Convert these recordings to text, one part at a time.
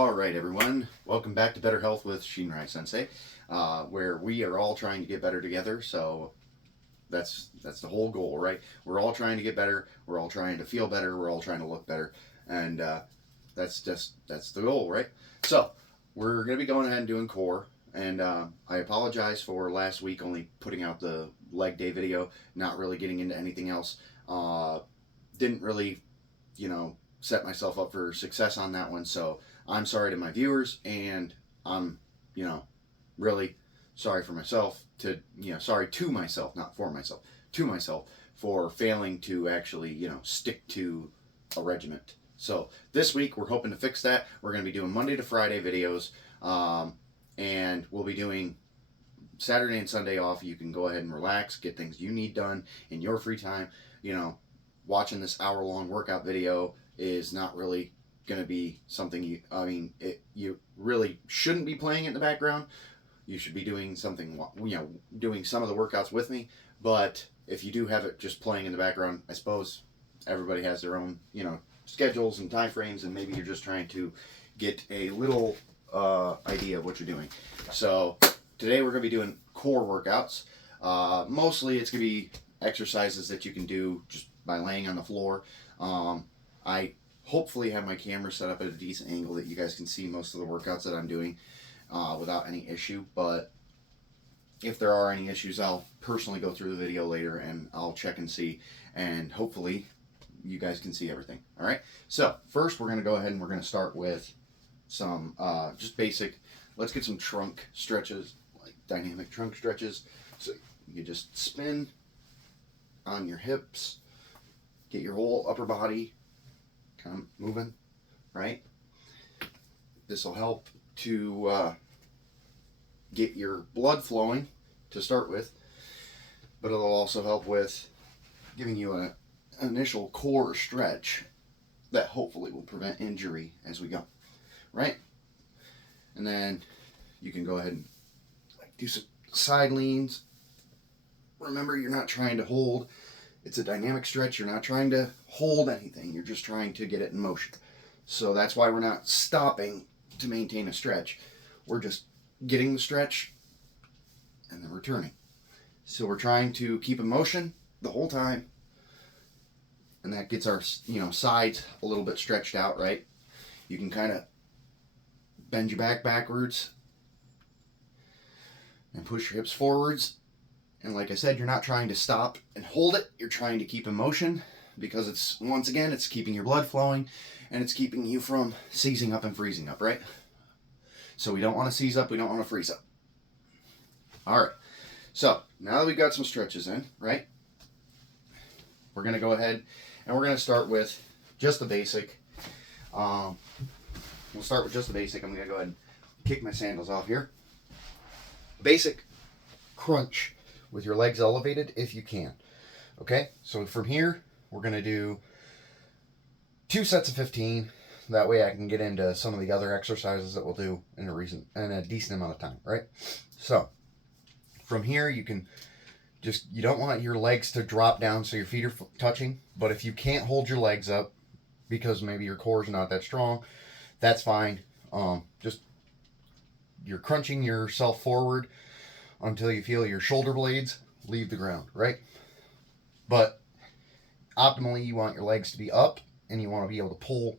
All right, everyone. Welcome back to Better Health with Shinrai Sensei, where we are all trying to get better together. So that's the whole goal, right? We're all trying to get better. We're all trying to feel better. We're all trying to look better, and that's the goal, right? So we're gonna be going ahead and doing core. And I apologize for last week only putting out the leg day video, not really getting into anything else. Didn't really, set myself up for success on that one. So I'm sorry to my viewers, and I'm, really sorry for myself sorry to myself, not for myself, to myself for failing to actually, stick to a regiment. So this week we're hoping to fix that. We're going to be doing Monday to Friday videos, and we'll be doing Saturday and Sunday off. You can go ahead and relax, get things you need done in your free time. Watching this hour-long workout video is not really going to be something you really shouldn't be playing it in the background. You should be doing something, doing some of the workouts with me. But if you do have it just playing in the background, I suppose everybody has their own, schedules and time frames, and maybe you're just trying to get a little idea of what you're doing. So today we're going to be doing core workouts. Mostly it's going to be exercises that you can do just by laying on the floor. I hopefully have my camera set up at a decent angle that you guys can see most of the workouts that I'm doing without any issue. But if there are any issues, I'll personally go through the video later and I'll check and see, and hopefully you guys can see everything. All right, so first we're going to go ahead and we're going to start with some just basic, let's get some trunk stretches, like dynamic trunk stretches. So you just spin on your hips, get your whole upper body kind of moving, right? This will help to get your blood flowing to start with, but it'll also help with giving you an initial core stretch that hopefully will prevent injury as we go, right? And then you can go ahead and do some side leans. Remember, you're not trying to hold. It's a dynamic stretch. You're not trying to hold anything. You're just trying to get it in motion. So that's why we're not stopping to maintain a stretch. We're just getting the stretch and then returning. So we're trying to keep in motion the whole time. And that gets our, sides a little bit stretched out, right? You can kind of bend your back backwards and push your hips forwards. And like I said, you're not trying to stop and hold it. You're trying to keep in motion, because it's, once again, it's keeping your blood flowing and it's keeping you from seizing up and freezing up, right? So we don't want to seize up. We don't want to freeze up. All right. So now that we've got some stretches in, right, we're going to go ahead and we're going to start with just the basic. We'll start with just the basic. I'm going to go ahead and kick my sandals off here. Basic crunch with your legs elevated if you can. Okay, so from here, we're going to do 2 sets of 15. That way I can get into some of the other exercises that we'll do in a decent amount of time, right? So from here, you don't want your legs to drop down so your feet are touching. But if you can't hold your legs up because maybe your core is not that strong, that's fine. Just you're crunching yourself forward until you feel your shoulder blades leave the ground, right? But optimally, you want your legs to be up, and you want to be able to pull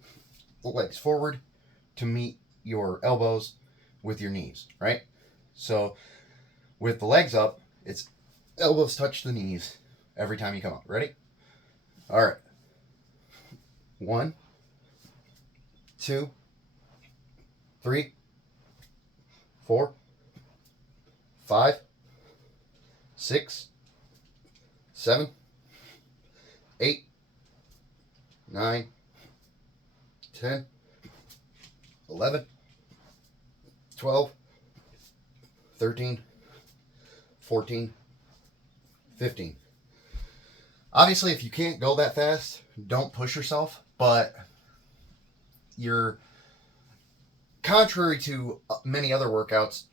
the legs forward to meet your elbows with your knees, right? So with the legs up, it's elbows touch the knees every time you come up. Ready? All right. 1, 2, 3, 4, 5, 6, 7, 8, 9, 10, 11, 12, 13, 14, 15. Obviously, if you can't go that fast, don't push yourself, but you're, contrary to many other workouts,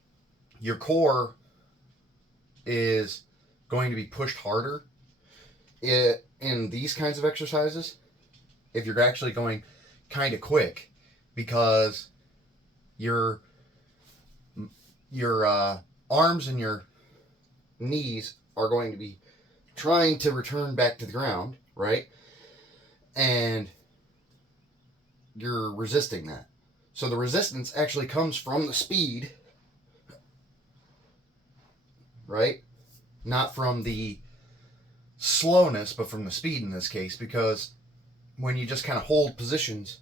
your core is going to be pushed harder in these kinds of exercises if you're actually going kind of quick, because your arms and your knees are going to be trying to return back to the ground, right? And you're resisting that. So the resistance actually comes from the speed, right? Not from the slowness, but from the speed in this case, because when you just kind of hold positions,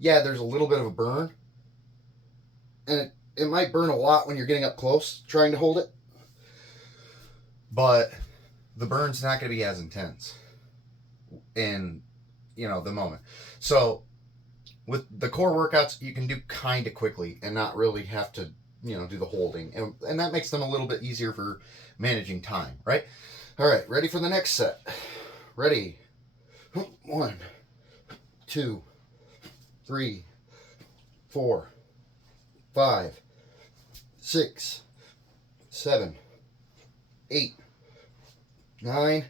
yeah, there's a little bit of a burn. And it might burn a lot when you're getting up close trying to hold it. But the burn's not going to be as intense in, the moment. So with the core workouts, you can do kind of quickly and not really have to, do the holding. And that makes them a little bit easier for managing time, right? All right, ready for the next set. Ready. 1, 2, 3, 4, 5, 6, 7, 8, 9,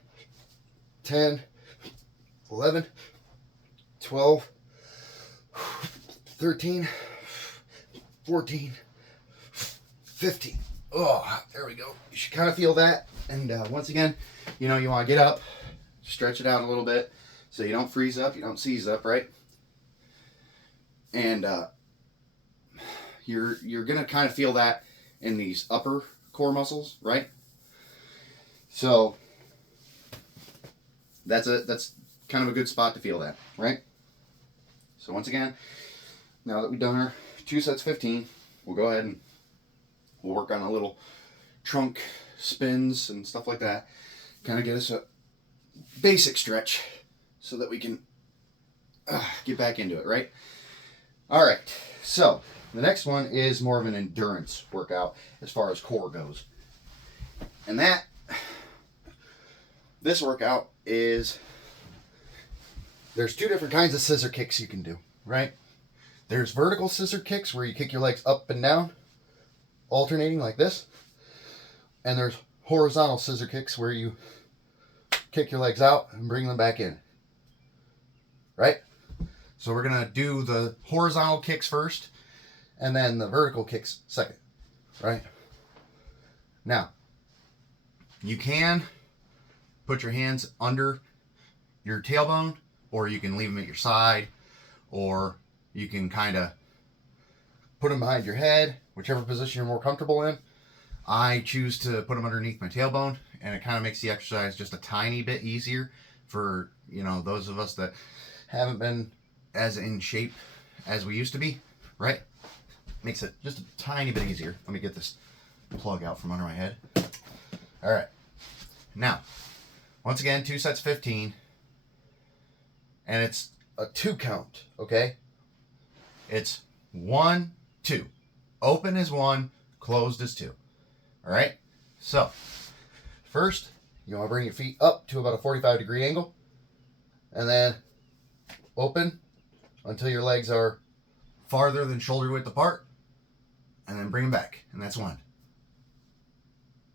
10, 11, 12, 13, 14, 15. Oh, there we go. You should kind of feel that. And once again, you want to get up, stretch it out a little bit so you don't freeze up, you don't seize up, right? And you're going to kind of feel that in these upper core muscles, right? So that's kind of a good spot to feel that, right? So once again, now that we've done our 2 sets 15, we'll go ahead and we'll work on a little trunk spins and stuff like that. Kind of get us a basic stretch so that we can get back into it, right? All right, so the next one is more of an endurance workout as far as core goes. And this workout is, there's 2 different kinds of scissor kicks you can do, right? There's vertical scissor kicks where you kick your legs up and down, alternating like this. And there's horizontal scissor kicks where you kick your legs out and bring them back in, right? So we're going to do the horizontal kicks first and then the vertical kicks second, right? Now, you can put your hands under your tailbone, or you can leave them at your side, or you can kind of put them behind your head, whichever position you're more comfortable in. I choose to put them underneath my tailbone, and it kind of makes the exercise just a tiny bit easier for, those of us that haven't been as in shape as we used to be, right? Makes it just a tiny bit easier. Let me get this plug out from under my head. All right. Now, once again, 2 sets 15, and it's a 2 count, okay? It's 1, 2. Open is 1, closed is 2. All right? So, first, you want to bring your feet up to about a 45-degree angle, and then open until your legs are farther than shoulder width apart, and then bring them back. And that's 1,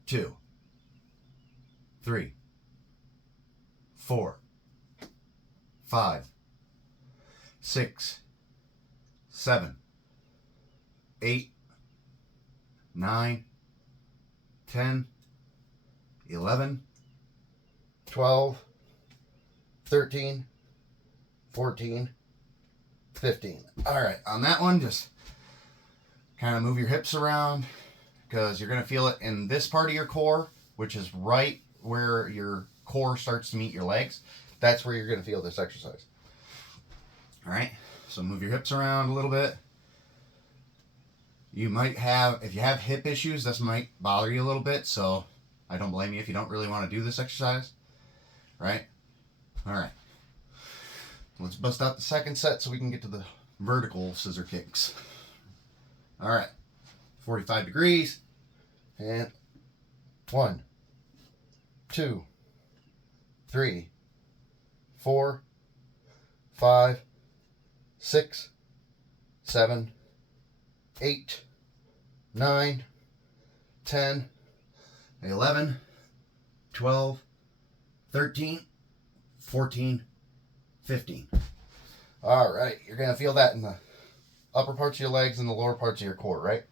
2, 3, 4, 5, 6, 7, 8, 9, 10, 11, 12, 13, 14, 15. All right, on that one, just kind of move your hips around because you're going to feel it in this part of your core, which is right where your core starts to meet your legs. That's where you're going to feel this exercise. All right, so move your hips around a little bit. You might have, if you have hip issues, this might bother you a little bit, so I don't blame you if you don't really want to do this exercise, right? All right. Let's bust out the second set so we can get to the vertical scissor kicks. All right. 45 degrees. And 1, 2, 3, 4, 5, 6, 7, 8, 9, 10, 11, 12, 13, 14, 15. All right, you're going to feel that in the upper parts of your legs and the lower parts of your core, right?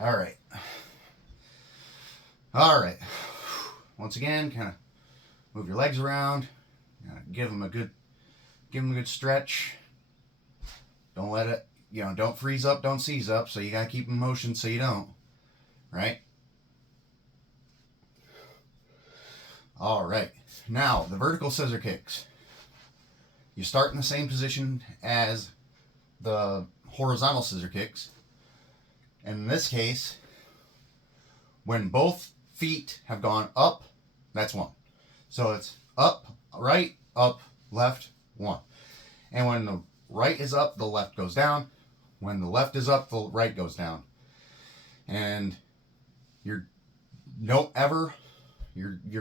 All right. All right. Once again, kind of move your legs around. Give them a good stretch. Don't let it, don't freeze up, don't seize up. So you got to keep in motion so you don't, right? All right. Now, the vertical scissor kicks. You start in the same position as the horizontal scissor kicks. And in this case, when both feet have gone up, that's one. So it's up, right, up, left, one. And when the right is up, the left goes down. When the left is up, the right goes down. And your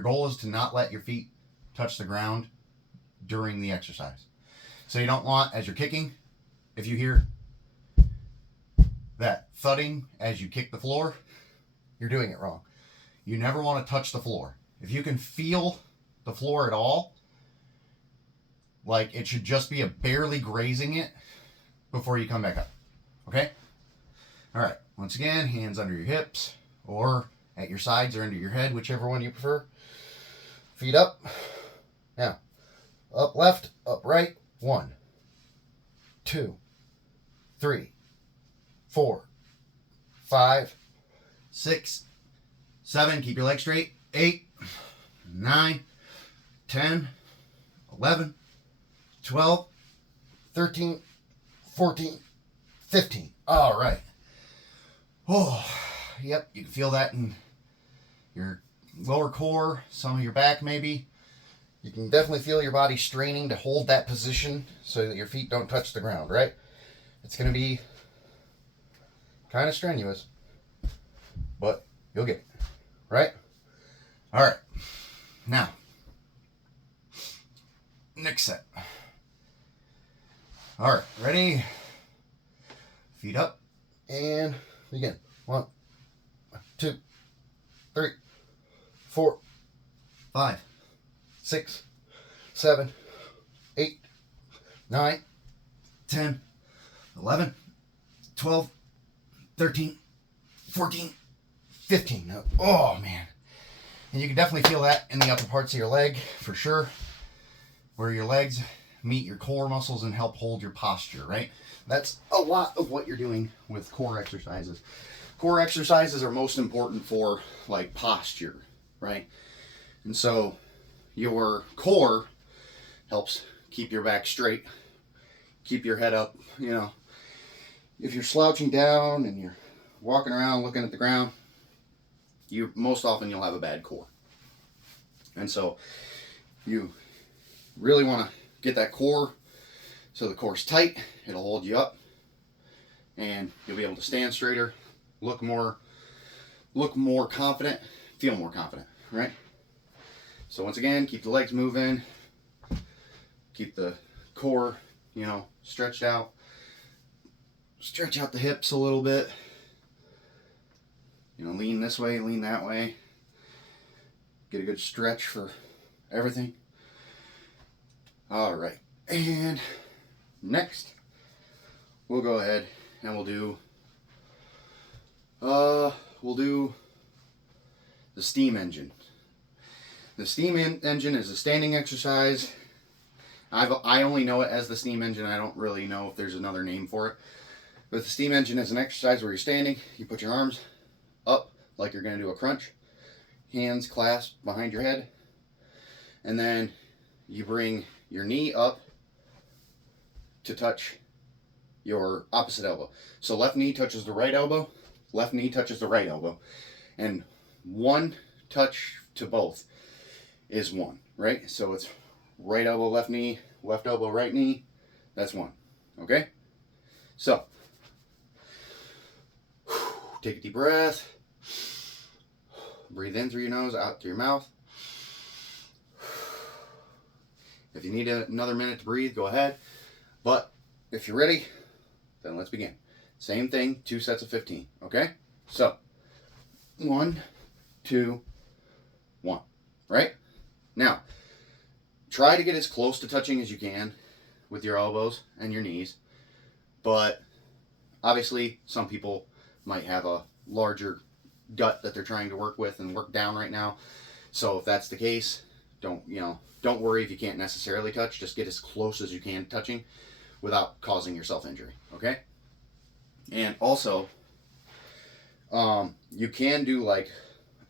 goal is to not let your feet touch the ground during the exercise. So you don't want, as you're kicking, if you hear that thudding as you kick the floor, you're doing it wrong. You never want to touch the floor. If you can feel the floor at all, like it should just be a barely grazing it before you come back up. Okay? All right. Once again, hands under your hips or at your sides or under your head, whichever one you prefer. Feet up. Now, up left, up right. 1, 2, 3, 4, 5, 6, 7. Keep your legs straight. 8, 9, 10, 11, 12, 13, 14, 15. All right. Oh, yep. You can feel that in your lower core, some of your back maybe. You can definitely feel your body straining to hold that position so that your feet don't touch the ground, right? It's going to be kind of strenuous, but you'll get it, right? All right. Now, next set. All right, ready? Feet up and begin. 1, 2, 3, 4, 5, 6, 7, 8, 9, 10, 11, 12, 13, 14, 15. Oh, man. And you can definitely feel that in the upper parts of your leg, for sure, where your legs meet your core muscles and help hold your posture, right? That's a lot of what you're doing with core exercises. Core exercises are most important for, like, posture, right? And so your core helps keep your back straight, keep your head up. If you're slouching down and you're walking around looking at the ground, most often you'll have a bad core. And so you really want to get that core so the core's tight. It'll hold you up and you'll be able to stand straighter, look more confident, feel more confident, right? So once again, keep the legs moving, keep the core, stretched out. Stretch out the hips a little bit. Lean this way, lean that way. Get a good stretch for everything. All right. And next, we'll go ahead and we'll do the steam engine. The steam engine is a standing exercise. I only know it as the steam engine. I don't really know if there's another name for it. But the steam engine is an exercise where you're standing. You put your arms up like you're going to do a crunch. Hands clasped behind your head. And then you bring your knee up to touch your opposite elbow. So left knee touches the right elbow. Left knee touches the right elbow. And one touch to both is one, right? So it's right elbow, left knee, left elbow, right knee. That's one. Okay? So, take a deep breath. Breathe in through your nose, out through your mouth. If you need another minute to breathe, go ahead. But if you're ready, then let's begin. Same thing, 2 sets of 15. Okay? So, 1, 2, 1. Right? Now, try to get as close to touching as you can with your elbows and your knees. But Obviously, some people might have a larger gut that they're trying to work with and work down right now. So if that's the case, don't worry if you can't necessarily touch. Just get as close as you can touching without causing yourself injury. Okay. And also, you can do like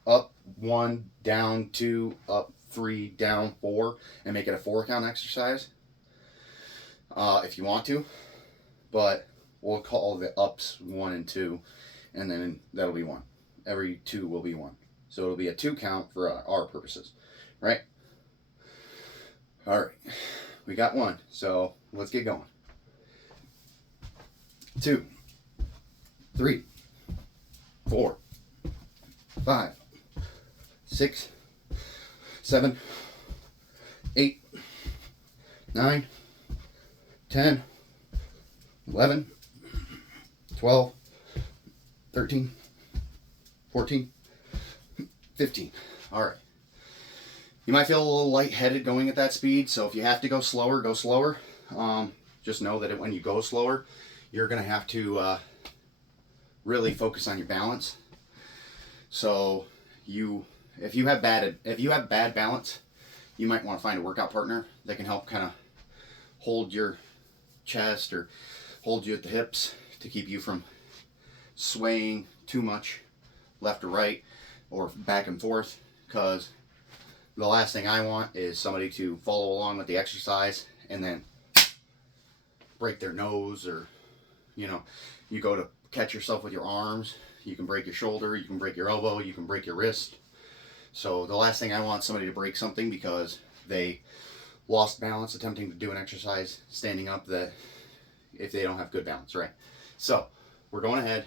up 1, down 2, up 3, down 4, and make it a 4 count exercise if you want to. But we'll call the ups 1 and 2, and then that'll be 1. Every 2 will be 1. So it'll be a 2 count for our purposes, right? All right, we got 1. So let's get going. 2, 3, 4, 5, 6, 7, 8, 9, 10, 11, 12, 13, 14, 15. All right. You might feel a little lightheaded going at that speed, so if you have to go slower, go slower. Just know that when you go slower, you're going to have to really focus on your balance. So if you have bad balance, you might want to find a workout partner that can help kind of hold your chest or hold you at the hips to keep you from swaying too much left or right or back and forth, because the last thing I want is somebody to follow along with the exercise and then break their nose, or you go to catch yourself with your arms, you can break your shoulder, you can break your elbow, you can break your wrist. So the last thing I want is somebody to break something because they lost balance attempting to do an exercise standing up, that if they don't have good balance, right? So we're going ahead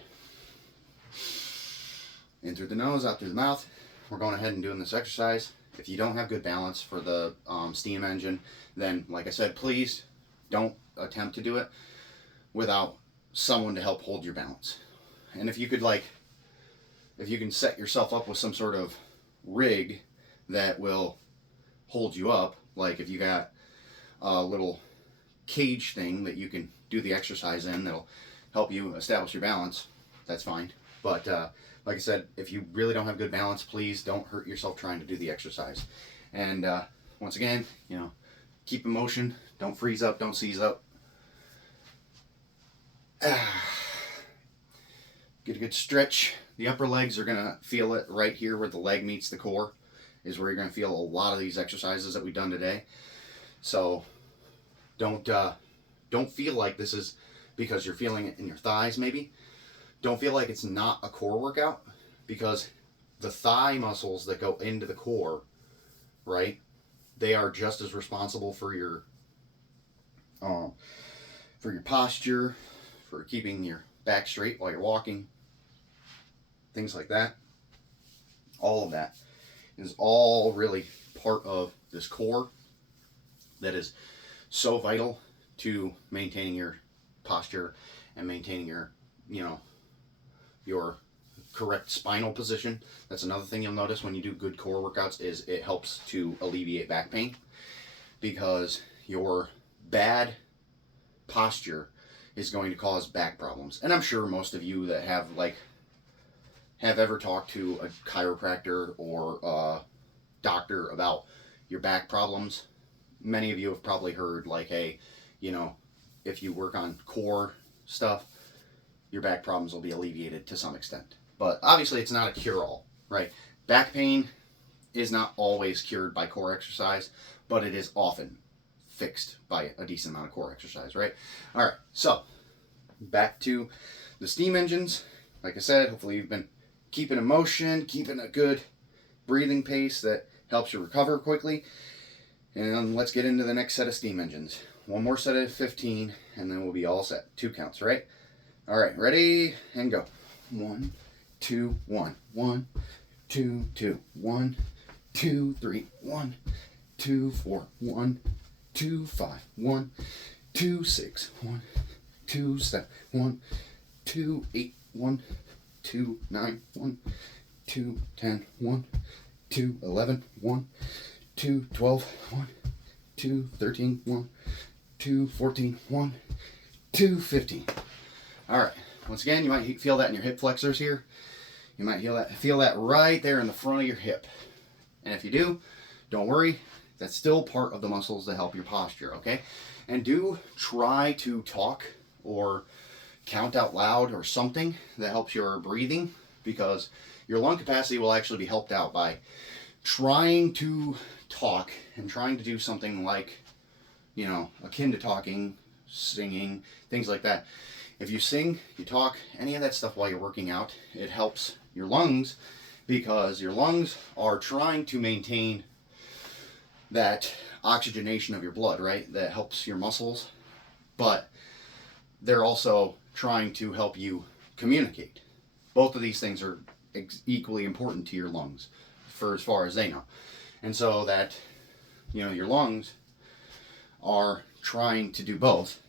in through the nose, out through the mouth. We're going ahead and doing this exercise. If you don't have good balance for the steam engine, then like I said, please don't attempt to do it without someone to help hold your balance. And if you can set yourself up with some sort of rig that will hold you up, like if you got a little cage thing that you can do the exercise in that'll help you establish your balance, that's fine. But like I said, if you really don't have good balance, please don't hurt yourself trying to do the exercise. And once again, keep in motion, don't freeze up, don't seize up. Get a good stretch. The upper legs are going to feel it right here where the leg meets the core, is where you're going to feel a lot of these exercises that we've done today. So don't feel like this is because you're feeling it in your thighs maybe. Don't feel like it's not a core workout, because the thigh muscles that go into the core, right, they are just as responsible for your posture, for keeping your back straight while you're walking, things like that. All of that is all really part of this core that is so vital to maintaining your posture and maintaining your correct spinal position. That's another thing you'll notice when you do good core workouts, is it helps to alleviate back pain, because your bad posture is going to cause back problems. And I'm sure most of you that have ever talked to a chiropractor or a doctor about your back problems, many of you have probably heard hey, if you work on core stuff, your back problems will be alleviated to some extent. But obviously it's not a cure-all, right? Back pain is not always cured by core exercise, but it is often fixed by a decent amount of core exercise, right? All right, so back to the steam engines. Like I said, hopefully you've been keeping in motion, keeping a good breathing pace that helps you recover quickly. And let's get into the next set of steam engines. One more set of 15, and then we'll be all set. 2 counts, right? All right, ready, and go. 1, 2, 1. 1, 2, 2. 1, 2, 3. 1, 2, 4. 1, 2, 5. 1, 2, 6. 1, 2, 7. 1, 2, 8. 1, 2, 9. 1, 2, 10. 1, 2, 11. 1, 2, 12. 1, 2, 13. 1, 2, 14. 1, 2, 15. All right, Once again, you might feel that in your hip flexors here. You might feel that right there in the front of your hip. And if you do, don't worry. That's still part of the muscles that help your posture, okay? And do try to talk or count out loud or something that helps your breathing, because your lung capacity will actually be helped out by trying to talk and trying to do something like, you know, akin to talking, singing, things like that. If you sing, you talk, any of that stuff while you're working out, it helps your lungs, because your lungs are trying to maintain that oxygenation of your blood, right? That helps your muscles, but they're also trying to help you communicate. Both of these things are equally important to your lungs, for as far as they know. And so that, you know, your lungs are trying to do both,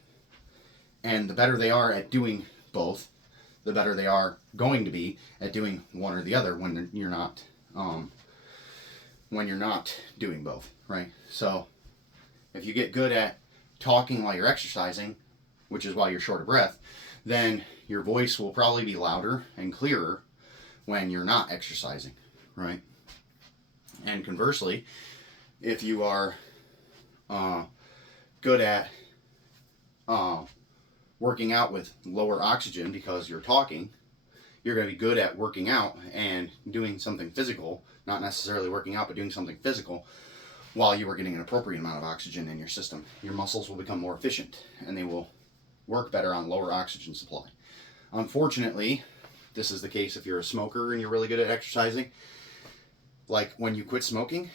and the better they are at doing both, the better they are going to be at doing one or the other when you're not doing both, right? So if you get good at talking while you're exercising, which is why you're short of breath, then your voice will probably be louder and clearer when you're not exercising, right? And conversely, if you are good at working out with lower oxygen because you're talking, you're going to be good at working out and doing something physical, not necessarily working out, but doing something physical while you are getting an appropriate amount of oxygen in your system. Your muscles will become more efficient and they will work better on lower oxygen supply. Unfortunately, this is the case if you're a smoker and you're really good at exercising. Like when you quit smoking,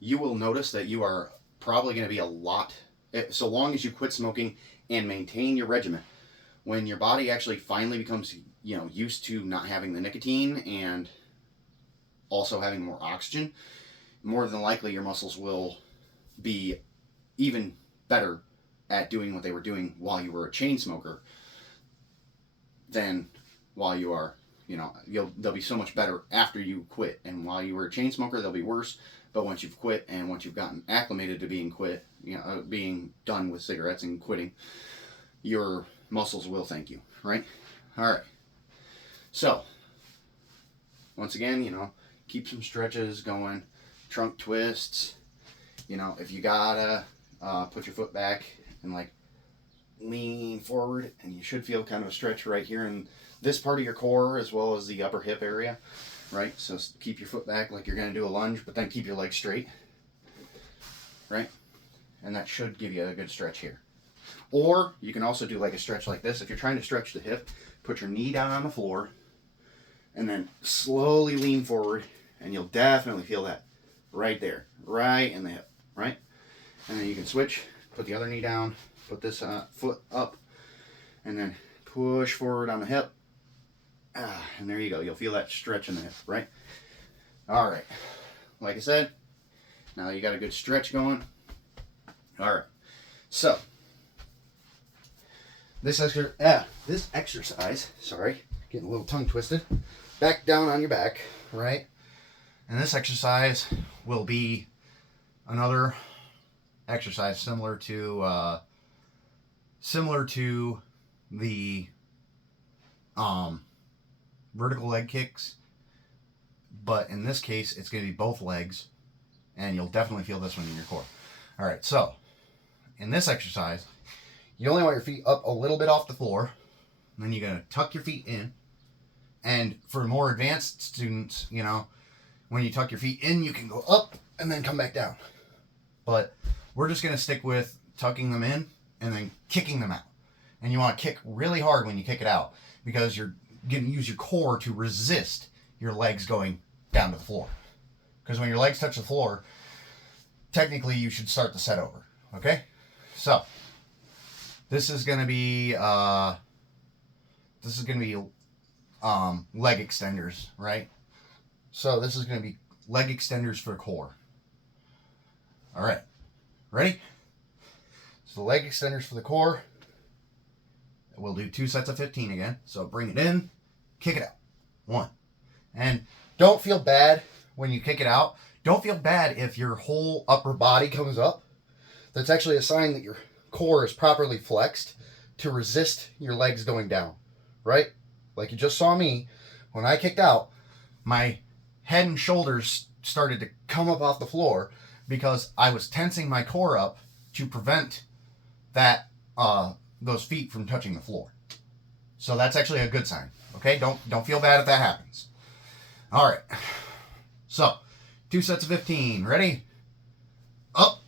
you will notice that you are probably going to be a lot, so long as you quit smoking and maintain your regimen, when your body actually finally becomes, you know, used to not having the nicotine and also having more oxygen, more than likely your muscles will be even better at doing what they were doing while you were a chain smoker than while you are, you know, they'll be so much better after you quit. And while you were a chain smoker, they'll be worse. But once you've quit and once you've gotten acclimated to being being done with cigarettes and quitting, your muscles will thank you, right? All right. So, once again, you know, keep some stretches going, trunk twists. You know, if you gotta put your foot back and like lean forward, and you should feel kind of a stretch right here in this part of your core as well as the upper hip area, right? So keep your foot back like you're going to do a lunge, but then keep your legs straight, right? And that should give you a good stretch here. Or you can also do like a stretch like this. If you're trying to stretch the hip, put your knee down on the floor and then slowly lean forward, and you'll definitely feel that right there, right in the hip, right? And then you can switch, put the other knee down, put this foot up, and then push forward on the hip. And there you go. You'll feel that stretch in the hip, right? All right. Like I said, now you got a good stretch going. All right. So, this exercise, sorry, getting a little tongue twisted. Back down on your back, right? And this exercise will be another exercise similar to the vertical leg kicks, but in this case it's going to be both legs, and you'll definitely feel this one in your core. All right, so in this exercise, you only want your feet up a little bit off the floor, and then you're going to tuck your feet in. And for more advanced students, you know, when you tuck your feet in, you can go up and then come back down. But we're just going to stick with tucking them in and then kicking them out. And you want to kick really hard when you kick it out, because you're going to use your core to resist your legs going down to the floor. Because when your legs touch the floor, technically you should start the set over. Okay? So, this is going to be leg extenders, right? So this is going to be leg extenders for core. All right. Ready? So leg extenders for the core. We'll do 2 sets of 15 again. So bring it in, kick it out. 1. And don't feel bad when you kick it out. Don't feel bad if your whole upper body comes up. That's actually a sign that your core is properly flexed to resist your legs going down, right? Like you just saw me, when I kicked out, my head and shoulders started to come up off the floor because I was tensing my core up to prevent that those feet from touching the floor. So that's actually a good sign. Okay, don't feel bad if that happens. All right. So 2 sets of 15. Ready? Up,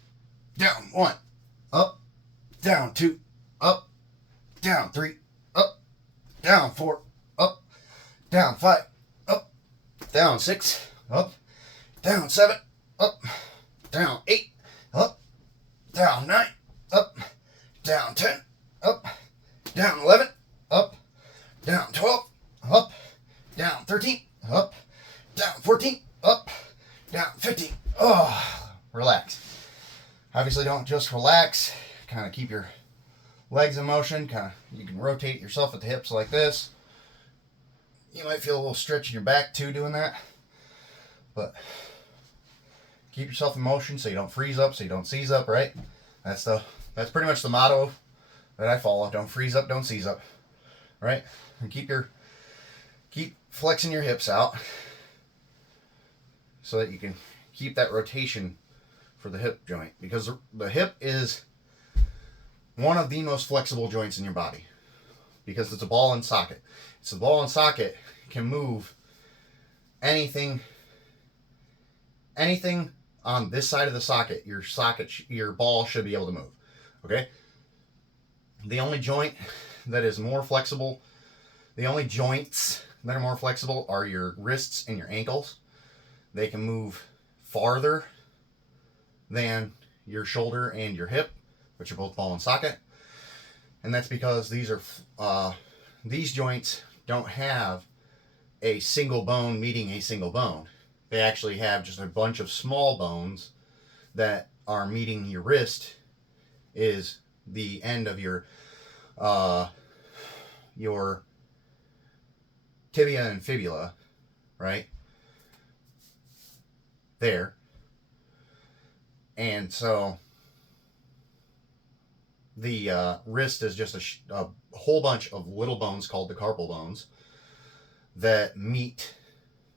down, 1, up, down, 2, up, down, 3, up, down, 4, up, down, 5, up, down, 6, up, down, 7, up, down, 8, up, down, 9, up, down, 10, up, down, 11, up, down, 12, up, down, 13, up, down, 14, up, down, 15. Oh, relax. Obviously, don't just relax. Kind of keep your legs in motion. You can rotate yourself at the hips like this. You might feel a little stretch in your back too doing that. But keep yourself in motion so you don't freeze up, so you don't seize up, right? That's pretty much the motto that I follow. Don't freeze up, don't seize up. Right? And keep flexing your hips out so that you can keep that rotation for the hip joint, because the hip is one of the most flexible joints in your body because it's a ball and socket. So the ball and socket can move anything on this side of the socket. Your ball should be able to move. Okay? The only joint that is more flexible, the only joints that are more flexible are your wrists and your ankles. They can move farther than your shoulder and your hip, which are both ball and socket. And that's because these joints don't have a single bone meeting a single bone. They actually have just a bunch of small bones that are meeting your wrist is the end of your tibia and fibula, right? There. And so the wrist is just a whole bunch of little bones called the carpal bones that meet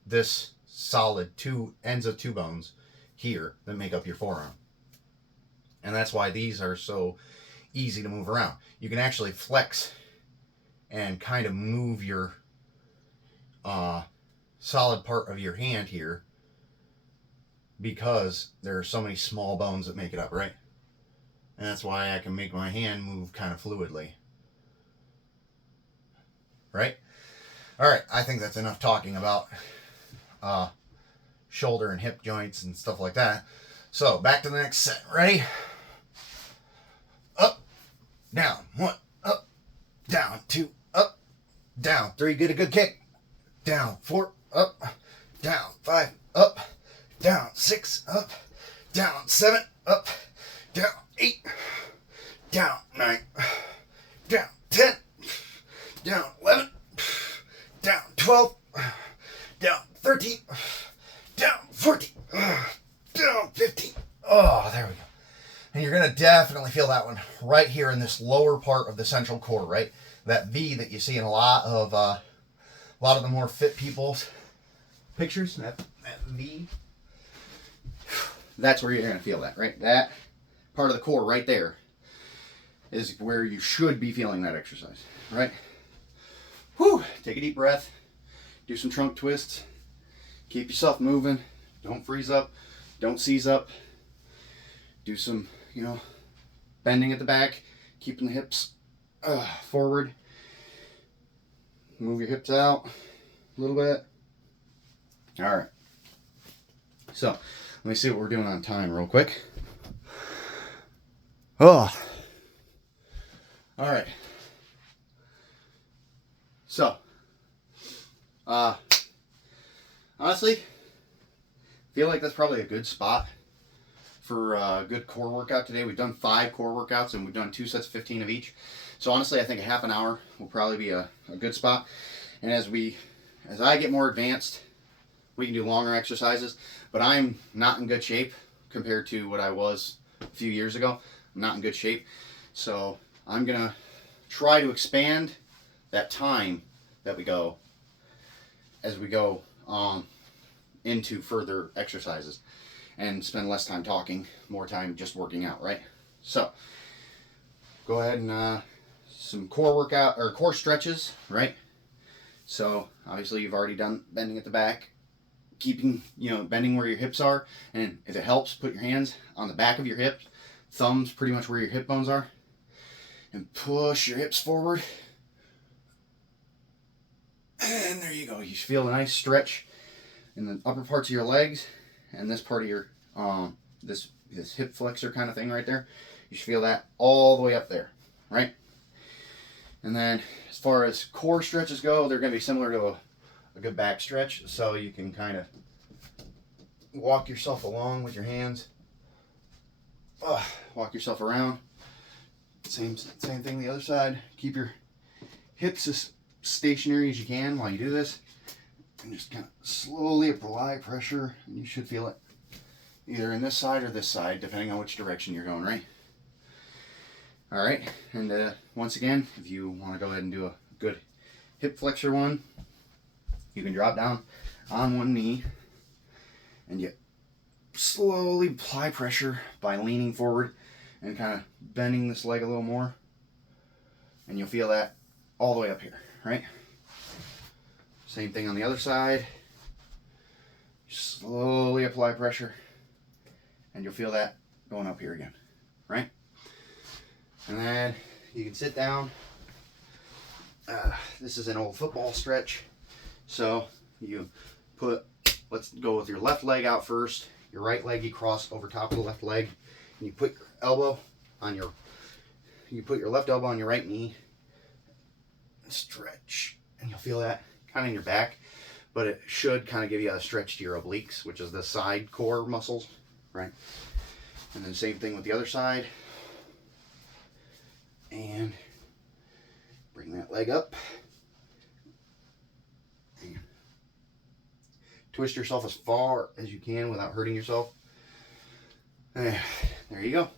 this solid two ends of two bones here that make up your forearm. And that's why these are so easy to move around. You can actually flex and kind of move your solid part of your hand here because there are so many small bones that make it up, right? And that's why I can make my hand move kind of fluidly. Right? All right, I think that's enough talking about shoulder and hip joints and stuff like that. So, back to the next set. Ready? Up, down, 1, up, down, 2, up, down, 3, get a good kick. Down, 4, up, down, 5, up, down, 6, up, down, 7, up, down, 8, down, 9, down, 10, down, 11, down, 12, down, 13, down, 14, down, 15. Oh, there we go. And you're going to definitely feel that one right here in this lower part of the central core, right? That V that you see in a lot of the more fit people's pictures, that V. That's where you're going to feel that, right? That part of the core right there is where you should be feeling that exercise, right? Whew, take a deep breath, do some trunk twists, keep yourself moving, don't freeze up, don't seize up, do some, bending at the back, keeping the hips forward, move your hips out a little bit. All right, so let me see what we're doing on time real quick. Oh, all right. So, honestly, feel like that's probably a good spot for a good core workout today. We've done 5 core workouts and we've done 2 sets of 15 of each. So honestly, I think a half an hour will probably be a good spot. And as I get more advanced, we can do longer exercises. But I'm not in good shape compared to what I was a few years ago. I'm not in good shape. So I'm going to try to expand that time that we go as we go into further exercises, and spend less time talking, more time just working out, right? So go ahead and some core workout or core stretches, right? So obviously you've already done bending at the back, keeping, bending where your hips are, and if it helps, put your hands on the back of your hips, thumbs pretty much where your hip bones are, and push your hips forward. And there you go. You feel a nice stretch in the upper parts of your legs and this part of your this hip flexor kind of thing right there. You should feel that all the way up there, right? And then as far as core stretches go, they're going to be similar to a good back stretch. So you can kind of walk yourself along with your hands. Walk yourself around. Same thing the other side. Keep your hips as stationary as you can while you do this. And just kind of slowly apply pressure. And you should feel it either in this side or this side, depending on which direction you're going, right? All right, and once again, if you want to go ahead and do a good hip flexor one, you can drop down on one knee and you slowly apply pressure by leaning forward and kind of bending this leg a little more, and you'll feel that all the way up here, right? Same thing on the other side. Slowly apply pressure and you'll feel that going up here again, right? And then you can sit down. This is an old football stretch. So you let's go with your left leg out first. Your right leg you cross over top of the left leg. And you put your elbow on you put your left elbow on your right knee. Stretch. And you'll feel that kind of in your back. But it should kind of give you a stretch to your obliques, which is the side core muscles, right? And then same thing with the other side. And bring that leg up. And twist yourself as far as you can without hurting yourself. There you go.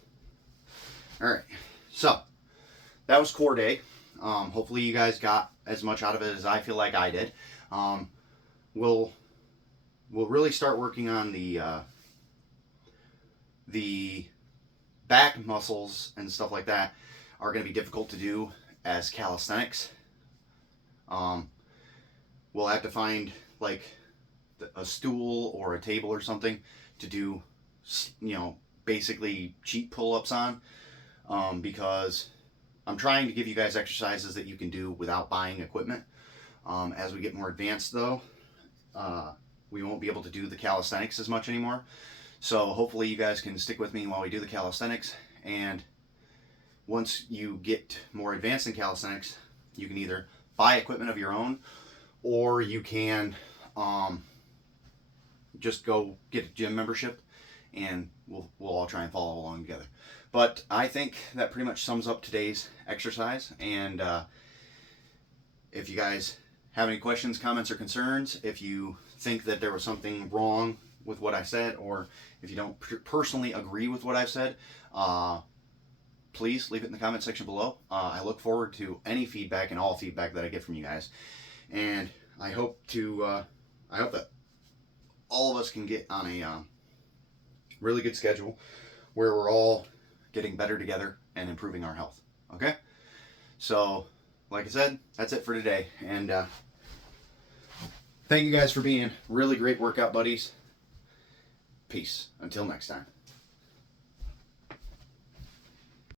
All right. So that was core day. Hopefully you guys got as much out of it as I feel like I did. We'll really start working on the back muscles and stuff like that are going to be difficult to do as calisthenics. We'll have to find like a stool or a table or something to do, basically cheat pull-ups on, because I'm trying to give you guys exercises that you can do without buying equipment. As we get more advanced though, we won't be able to do the calisthenics as much anymore. So hopefully you guys can stick with me while we do the calisthenics, and once you get more advanced in calisthenics, you can either buy equipment of your own, or you can just go get a gym membership, and we'll all try and follow along together. But I think that pretty much sums up today's exercise. And if you guys have any questions, comments, or concerns, if you think that there was something wrong with what I said, or if you don't personally agree with what I've said, please leave it in the comment section below. I look forward to any feedback and all feedback that I get from you guys. And I hope that all of us can get on a really good schedule where we're all getting better together and improving our health. Okay? So, like I said, that's it for today. And thank you guys for being really great workout buddies. Peace. Until next time.